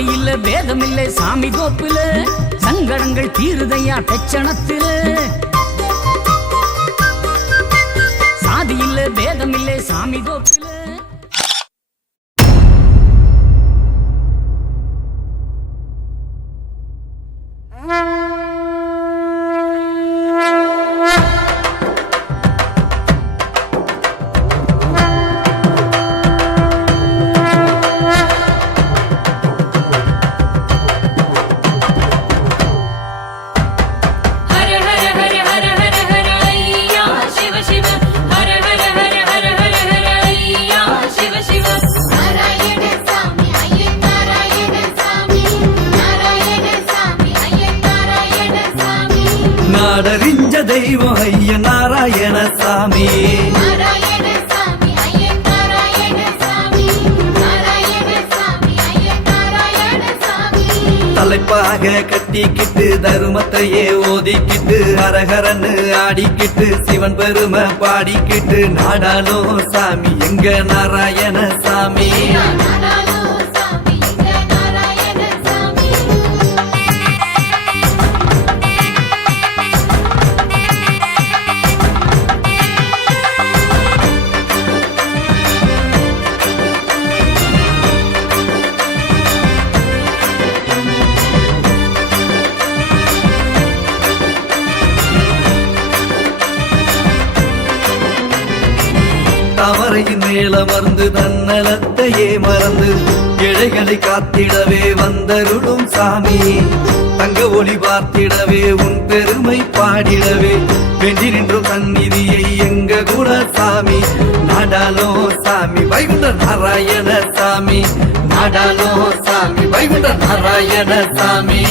சாதி இல்ல பேதம் இல்லை சாமி தோப்புல சங்கடங்கள் தீருதையா தச்சணத்துல சாதி இல்ல பேதம் இல்லை சாமி தோப்புல நாடறிஞ்ச தெய்வம் ஐய நாராயண சாமி தலைப்பாக கட்டிக்கிட்டு தருமத்தையே ஓதிக்கிட்டு அரகரன்னு ஆடிக்கிட்டு சிவன் பெருமை பாடிக்கிட்டு நாடாலோ சாமி எங்க நாராயண சாமி தாமரையின் மேல மறந்து தன்னலத்தையே மறந்து இழைகளை காத்திடவே வந்தருளும் சாமி தங்க ஒளி பார்த்திடவே உன் பெருமை பாடிடவே வென்றி நின்றும் சந்நிதியை எங்க கூட சாமி நாடாலோ சாமி வைகுண்ட நாராயண சாமி நாடாலோ சாமி வைகுண்ட நாராயண சாமி